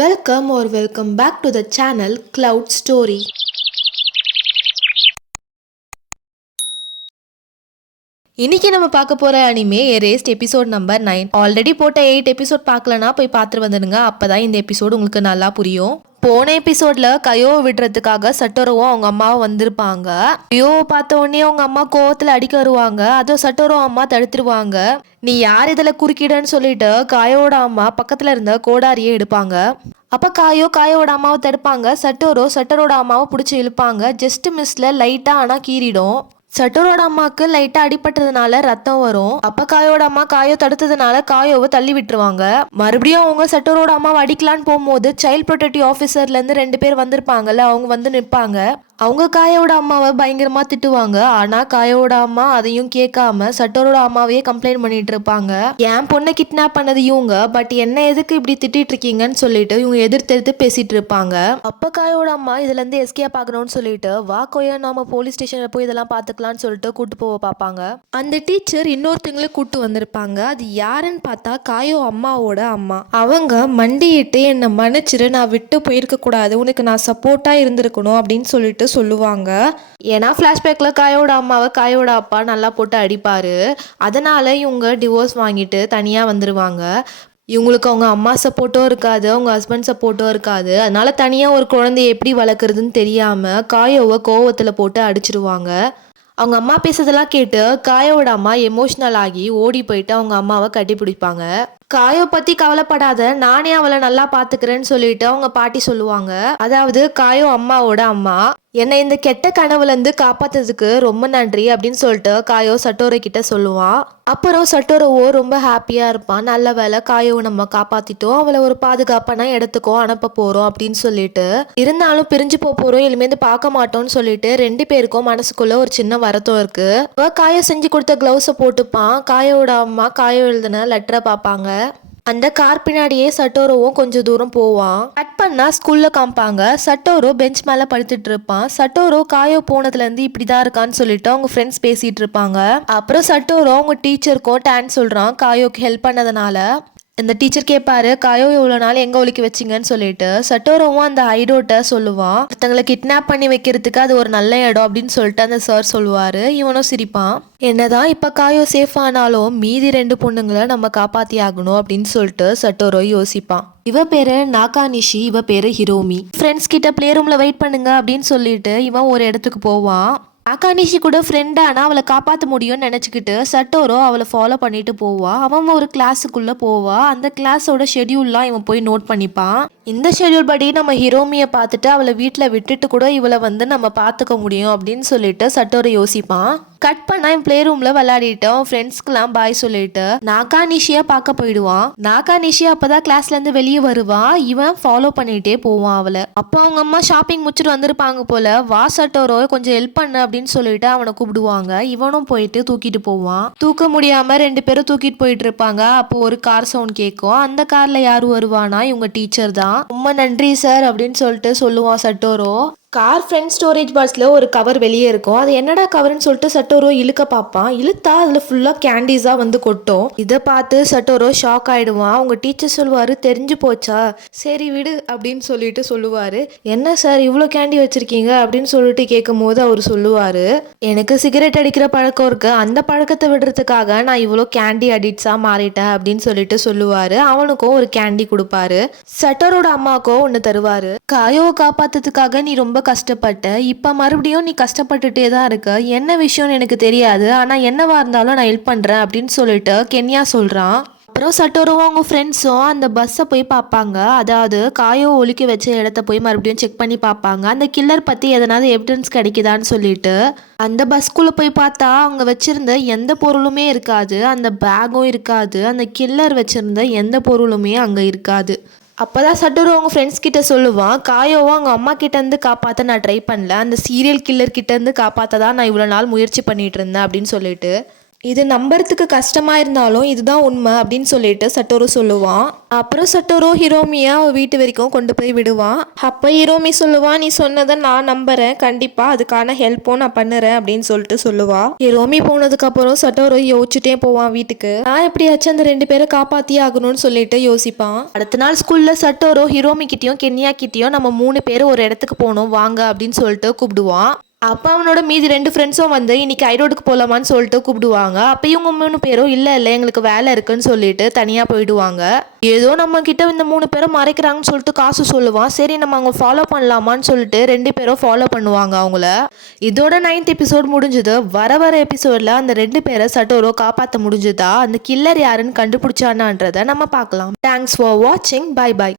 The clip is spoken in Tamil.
Welcome or welcome back to the channel Cloud Story இன்னைக்கு நம்ம பார்க்க போற anime Erased episode number nine already போட்ட எயிட் எபிசோட் பார்க்கலனா போய் பார்த்துட்டு வந்துடுங்க. அப்பதான் இந்த எபிசோடு உங்களுக்கு நல்லா புரியும். போன எபிசோட்ல கயோவை விடுறதுக்காக சட்டோரவும் அவங்க அம்மாவும் வந்திருப்பாங்க. கயோவை பார்த்த உடனே அவங்க அம்மா கோவத்துல அடிக்க வருவாங்க. அதோ சட்டோரோ அம்மா தடுத்துருவாங்க. நீ யார் இதில் குறுக்கிடன்னு சொல்லிட்டு காயோட அம்மா பக்கத்துல இருந்த கோடாரியே எடுப்பாங்க. அப்ப காயோ காயோட அம்மாவை தடுப்பாங்க. சட்டோரோ சட்டரோட அம்மாவை பிடிச்சி இழுப்பாங்க. ஜஸ்ட் மிஸ்ல லைட்டா ஆனா கீறிடும். சட்டரோட அம்மாவுக்கு லைட்டா அடிபட்டதுனால ரத்தம் வரும். அப்ப காயோட அம்மா காயோ தடுத்ததுனால காயோவை தள்ளி விட்டுருவாங்க. மறுபடியும் அவங்க சட்டரோட அம்மாவை அடிக்கலான்னு போகும்போது சைல்ட் ப்ரொடெக்டிவ் ஆஃபீஸர்ல இருந்து ரெண்டு பேர் வந்திருப்பாங்கல்ல அவங்க வந்து நிற்பாங்க அவங்க காயோட அம்மாவை பயங்கரமாக திட்டுவாங்க. ஆனால் காயோட அம்மா அதையும் கேட்காம சட்டரோட அம்மாவையே கம்ப்ளைண்ட் பண்ணிட்டு இருப்பாங்க. என் பொண்ணை கிட்னாப் பண்ணது இவங்க. பட் என்ன எதுக்கு இப்படி திட்டிட்டு இருக்கீங்கன்னு சொல்லிட்டு இவங்க எதிர்த்தெடுத்து பேசிட்டு இருப்பாங்க. அப்ப காயோட அம்மா இதுல இருந்து எஸ்கே பார்க்கணும்னு சொல்லிட்டு வா கோயா நாம போலீஸ் ஸ்டேஷன்ல போய் இதெல்லாம் பாத்துக்கலாம்னு சொல்லிட்டு கூட்டு போக பார்ப்பாங்க. அந்த டீச்சர் இன்னொருத்தங்களை கூட்டு வந்திருப்பாங்க. அது யாருன்னு பார்த்தா காயோ அம்மாவோட அம்மா. அவங்க மண்டியிட்டு என்னை மன்னிச்சிரு. நான் விட்டு போயிருக்க கூடாது. உனக்கு நான் சப்போர்ட்டா இருந்திருக்கணும் அப்படின்னு சொல்லிட்டு சொல்லுவாங்க. ஏன்னா ஃப்ளாஷ்பேக்கில் காயோட அம்மாவை காயோட அப்பா நல்லா போட்டு அடிப்பார். அதனால் இவங்க டிவோர்ஸ் வாங்கிட்டு தனியாக வந்துடுவாங்க இவங்களுக்கு அவங்க அம்மா சப்போர்ட்டும் இருக்காது அவங்க ஹஸ்பண்ட் சப்போர்ட்டும் இருக்காது. அதனால தனியாக ஒரு குழந்தைய எப்படி வளர்க்குறதுன்னு தெரியாமல் காயோவை கோவத்தில் போட்டு அடிச்சிருவாங்க. அவங்க அம்மா பேசுறதெல்லாம் கேட்டு காயோட அம்மா எமோஷ்னல் ஆகி ஓடி போயிட்டு அவங்க அம்மாவை கட்டி பிடிப்பாங்க. காயோ பத்தி கவலைப்படாத நானே அவளை நல்லா பாத்துக்கிறேன்னு சொல்லிட்டு அவங்க பாட்டி சொல்லுவாங்க. அதாவது காயோ அம்மாவோட அம்மா என்னை இந்த கெட்ட கனவுல இருந்து காப்பாத்துறதுக்கு ரொம்ப நன்றி அப்படின்னு சொல்லிட்டு காயோ சட்டோரை கிட்ட சொல்லுவான் அப்புறம் சட்டோரவோ ரொம்ப ஹாப்பியா இருப்பான் நல்ல வேலை காயோவை நம்ம காப்பாத்திட்டோம். அவளை ஒரு பாதுகாப்பான இடத்துக்கோ அனுப்ப போறோம் அப்படின்னு சொல்லிட்டு. இருந்தாலும் பிரிஞ்சு போக போறோம். இனிமேந்து பார்க்க மாட்டோம்னு சொல்லிட்டு ரெண்டு பேருக்கும் மனசுக்குள்ள ஒரு சின்ன வரத்தம் இருக்கு. காயோ செஞ்சு கொடுத்த கிளவுஸை போட்டுப்பான். காயோட அம்மா காயோ எழுதின லெட்டரை பார்ப்பாங்க அந்த கார் பின்னாடியே சட்டோரோவும் கொஞ்சம் தூரம் போவான். கட் பண்ணா ஸ்கூல்ல காமிப்பாங்க சட்டோரோ பெஞ்ச் மேல படுத்துட்டு இருப்பான். சட்டோரோ காயோ போனதுல இருந்து இப்படிதான் இருக்கான்னு சொல்லிட்டு அவங்க ஃப்ரெண்ட்ஸ் பேசிட்டு இருப்பாங்க. அப்புறம் சட்டோரோ அவங்க டீச்சருக்கும் டேன் சொல்றான். காயோக்கு ஹெல்ப் பண்ணதுனால. இந்த டீச்சர் கேட்பாரு காயோ இவ்வளோ நாள் எங்கே ஒழிக்க வச்சிங்கன்னு சொல்லிட்டு சட்டோரோவும் அந்த ஐடோட்ட சொல்லுவான் ஒருத்தங்களை கிட்னாப் பண்ணி வைக்கிறதுக்கு அது ஒரு நல்ல இடம் அப்படின்னு சொல்லிட்டு அந்த சார் சொல்லுவார். இவனும் சிரிப்பான். என்னதான் இப்போ காயோ சேஃப் ஆனாலும் மீதி ரெண்டு பொண்ணுங்களை நம்ம காப்பாத்தி ஆகணும் அப்படின்னு சொல்லிட்டு சட்டோரோ யோசிப்பான். இவ பேரு நாகானிஷி இவ பேரு ஹிரோமி. ஃப்ரெண்ட்ஸ் கிட்ட பிளே ரூம்ல வெயிட் பண்ணுங்க அப்படின்னு சொல்லிட்டு இவன் ஒரு இடத்துக்கு போவான். அகானிஷி கூட ஃப்ரெண்டானா அவளை காப்பாற்ற முடியும்னு நினச்சிக்கிட்டு சட்டோரோ அவளை ஃபாலோ பண்ணிட்டு போவா. அவன் ஒரு கிளாஸுக்குள்ளே போவா. அந்த கிளாஸோட ஷெட்யூல்லாம் இவன் போய் நோட் பண்ணிப்பான். இந்த ஷெட்யூல் படி நம்ம ஹீரோமியை பார்த்துட்டு அவளை வீட்டில் விட்டுட்டு கூட இவளை வந்து நம்ம பார்த்துக்க முடியும் அப்படின்னு சொல்லிட்டு சட்டோரை யோசிப்பான். கட் பண்ணா என் பிளே ரூம்ல விளையாடிட்டோம் ஃப்ரெண்ட்ஸ்க்குலாம் பாய் சொல்லிட்டு நாகா நிஷியா பார்க்க போயிடுவான். நாகா நிஷியா அப்பதான் கிளாஸ்ல இருந்து வெளியே வருவான் இவன் ஃபாலோ பண்ணிட்டே போவான் அவளை. அப்போ அவங்க அம்மா ஷாப்பிங் முடிச்சுட்டு வந்திருப்பாங்க போல வா சட்டோரோ கொஞ்சம் ஹெல்ப் பண்ணு அப்படின்னு சொல்லிட்டு அவனை கூப்பிடுவாங்க. இவனும் போயிட்டு தூக்கிட்டு போவான். தூக்க முடியாம ரெண்டு பேரும் தூக்கிட்டு போயிட்டு இருப்பாங்க. அப்போ ஒரு கார் சவுண்ட் கேட்கும். அந்த கார்ல யாரு வருவானா இவங்க டீச்சர் தான். ரொம்ப நன்றி சார் அப்படின்னு சொல்லிட்டு சொல்லுவான் சட்டோரோ. கார் ஃப்ரண்ட் ஸ்டோரேஜ் பாக்ஸில் ஒரு கவர் வெளியே இருக்கும். அது என்னடா கவர்னு சொல்லிட்டு சட்டோரோ இழுக்க பார்ப்பான் இழுத்தா அதில் ஃபுல்லாக கேண்டீஸாக வந்து கொட்டும். இதை பார்த்து சட்டோரோ ஷாக் ஆகிடுவான் அவங்க டீச்சர் சொல்லுவார் தெரிஞ்சு போச்சா? சரி விடு அப்படின்னு சொல்லிட்டு சொல்லுவார். என்ன சார் இவ்வளோ கேண்டி வச்சுருக்கீங்க? அப்படின்னு சொல்லிட்டு கேட்கும் போது அவர் சொல்லுவார் எனக்கு சிகரெட் அடிக்கிற பழக்கம் இருக்கு. அந்த பழக்கத்தை விடுறதுக்காக நான் இவ்வளோ கேண்டி அடிக்ட்ஸாக மாறிட்டேன் அப்படின்னு சொல்லிட்டு சொல்லுவார். அவனுக்கும் ஒரு கேண்டி கொடுப்பாரு. சட்டோரோட அம்மாவுக்கும் ஒன்று தருவார். காயோவை காப்பாற்றுறதுக்காக நீ ரொம்ப கஷ்டப்பட்ட இப்போ மறுபடியும் நீ கஷ்டப்பட்டுட்டே தான் இருக்க. என்ன விஷயம்னு எனக்கு தெரியாது. ஆனால் என்னவா இருந்தாலும் நான் ஹெல்ப் பண்ணுறேன் அப்படின்னு சொல்லிட்டு கென்யா சொல்கிறான் அப்புறம் சட்டோரவும் அவங்க ஃப்ரெண்ட்ஸும் அந்த பஸ்ஸை போய் பார்ப்பாங்க. அதாவது காயோ ஒலிக்க வச்ச இடத்த போய் மறுபடியும் செக் பண்ணி பார்ப்பாங்க. அந்த கில்லர் பற்றி எதனாவது எவிடன்ஸ் கிடைக்குதான்னு சொல்லிட்டு அந்த பஸ்க்குள்ளே போய் பார்த்தா அவங்க வச்சுருந்த எந்த பொருளுமே இருக்காது. அந்த பேகும் இருக்காது. அந்த கில்லர் வச்சுருந்த எந்த பொருளுமே அங்கே இருக்காது. அப்போ தான் சட்டோரோ அவங்க ஃப்ரெண்ட்ஸ் கிட்ட சொல்லுவான் காயோவும் அவங்க அம்மா கிட்டேருந்து காப்பாற்ற நான் ட்ரை பண்ணல. அந்த சீரியல் கில்லர் கிட்டேருந்து காப்பாற்ற தான் நான் இவ்வளோ நாள் முயற்சி பண்ணிகிட்டு இருந்தேன் அப்படின்னு சொல்லிட்டு. இது நம்புறதுக்கு கஷ்டமாக இருந்தாலும் இதுதான் உண்மை அப்படின்னு சொல்லிட்டு சட்டோரு சொல்லுவான். அப்புறம் சட்டோரு ஹிரோமியா வீட்டு வரைக்கும் கொண்டு போய் விடுவான். அப்போ ஹிரோமி சொல்லுவான் நீ சொன்னதை நான் நம்புறேன். கண்டிப்பாக அதுக்கான ஹெல்ப்பும் நான் பண்ணுறேன் அப்படின்னு சொல்லிட்டு சொல்லுவா. ஹிரோமி போனதுக்கப்புறம் சட்டோரு யோசிச்சுட்டே போவான் வீட்டுக்கு. நான் எப்படியாச்சும் அந்த ரெண்டு பேரை காப்பாத்தியே ஆகணும்னு சொல்லிட்டு யோசிப்பான். அடுத்த நாள் ஸ்கூலில் சட்டோரோ ஹிரோமி கிட்டேயும் கென்யா கிட்டேயும் நம்ம மூணு பேரும் ஒரு இடத்துக்கு போகணும். வாங்க அப்படின்னு சொல்லிட்டு கூப்பிடுவான். அப்போ அவனோட மீதி ரெண்டு ஃப்ரெண்ட்ஸும் வந்து இன்னைக்கு ஐரோடுக்கு போகலாமான்னு சொல்லிட்டு கூப்பிடுவாங்க. அப்போ இவங்க மூணு பேரும் இல்லை இல்லை எங்களுக்கு வேலை இருக்குன்னு சொல்லிட்டு தனியாக போயிடுவாங்க. ஏதோ நம்ம கிட்ட இந்த மூணு பேரும் மறைக்கிறாங்கன்னு சொல்லிட்டு காசு சொல்லுவான். சரி நம்ம அவங்க ஃபாலோ பண்ணலாமான்னு சொல்லிட்டு ரெண்டு பேரும் ஃபாலோ பண்ணுவாங்க அவங்கள. இதோட நைன்த் எபிசோட் முடிஞ்சது. வர வர எபிசோடில் அந்த ரெண்டு பேரை சட்டோரோ காப்பாற்ற முடிஞ்சுதா? அந்த கில்லர் யாருன்னு கண்டுபிடிச்சானான்றதை நம்ம பார்க்கலாம். தேங்க்ஸ் ஃபார் வாட்சிங் பை பை